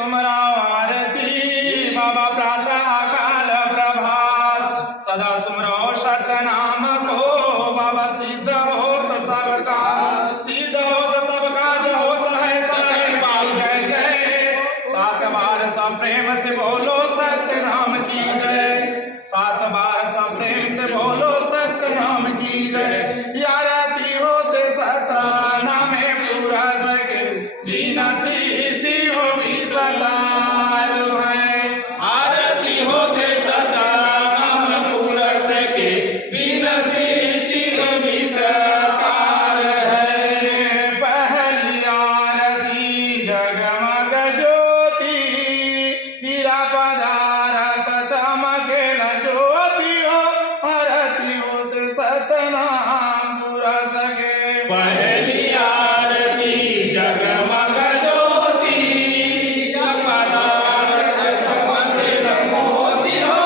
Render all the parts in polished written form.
सुमराव आरती बाबा प्रातः काल प्रभात सदा सुमरो सतनाम को बाबा सिद्ध होत सबका सिद्ध होत सबका जो होता है साहिब जय जय 7 बार सब प्रेम से बोलो सतनाम की जय 7 बार सब प्रेम से बोलो सतनाम की जय आरती होते सतनाम में पूरा सके जीना सृष्टि हो भी सदार है आरती होते सतनाम पूरा सके जीना सृष्टि हो भी सदार है। पहली आरती जगमग ज्योति हीरा पदारथ चमकेल ज्योति हो आरती होते सतनाम पूरा सके पहली आरती जगमग ज्योति पदारथ चमकेल मोती हो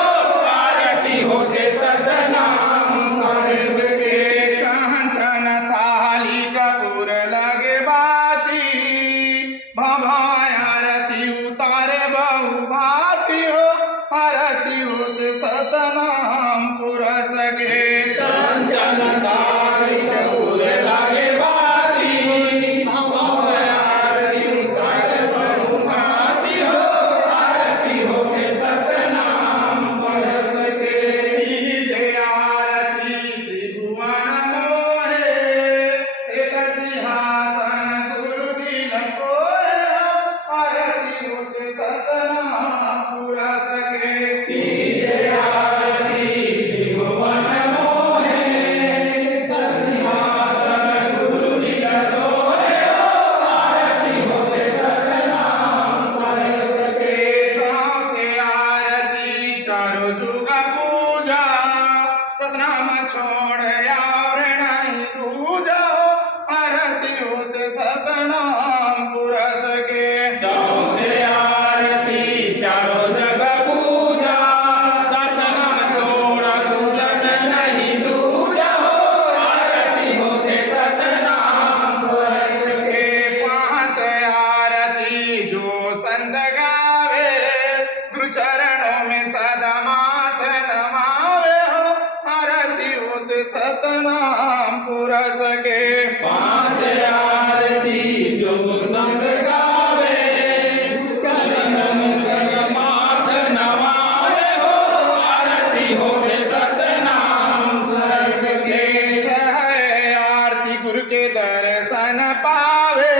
आरती होते सतनाम साहिब के कांचन थाली कपूर लगे बाती भवाय आरती उतारे बहु भाती हो आरती होते सतनाम पूरा सके कांचन थाली कपूर लागे बाती भवाय आरती उतारे बहु भाती हो आरती होते सतनाम साहिब के जय आरती त्रिभुवन मोहे श्वेत सिंहासन गुरु दिल सोए आरती होते सतनाम पूरा सके जय आरती त्रिभुवन मोहे सिंहासन गुरु दिल सोए आरती होते सतनाम साहिब के चौथे आरती चारों जुग पूजा सतनाम छोड़ और नहीं दूजा आरती होते सतनाम पूरा सके चौथे आरती चारों जग पूजा सतनाम छोड़ पूजन नहीं दूजा हो आरती होते सतनाम साहिब के पांच आरती जो संत गावे गुरु चरणों में सदा माथ नमावे हो आरती होते सतनाम पूरा सके पांच आरती जो संग गावे चरण में माथ नमावे हो आरती होते सतनाम साहिब के छह आरती गुरु के दर्शन पावे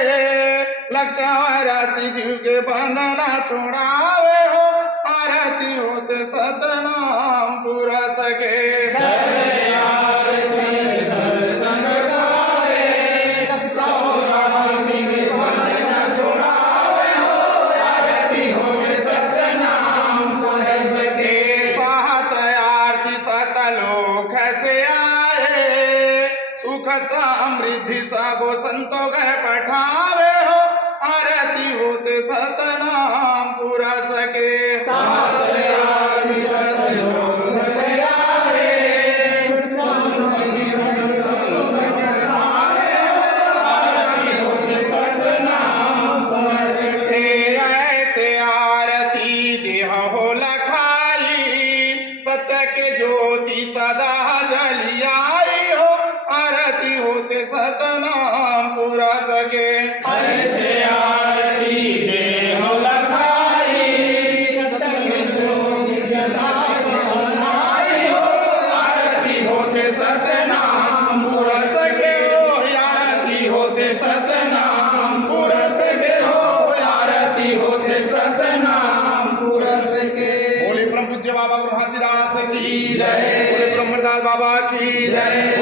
लक्ष्मण राशि जीव के बंधना छुड़ावे हो आरती होते सतनाम पूरा सके आरती दर्शन पावे चौरासी के बंधन छोड़ावे हो आरती होते सतनाम साहिब के सात आरती सतलोक से आए सुख समृद्धि सबो संतो घर पठावे हो आरती होते सतनाम पूरा सके सात आरती सतलोक से आए समृद्धि सबो पठावे हो आरती होते सतनाम साहिब के ऐसे आरती देह हो लखाई सत्य के ज्योति सदा जलियाई हो आरती होते सतनाम पूरा सके ऐसे आरती देह लखाई सत्य में ज्योति सदा जलाई हो आरती होते सतनाम पूरा सके हो आरती होते सतनाम पूरा सके हो आरती होते सतनाम पूरा सके। बोले ब्रह्म पूज्य बाबा गुरु घासीदास की जय बोले ब्रह्मदास बाबा की जय।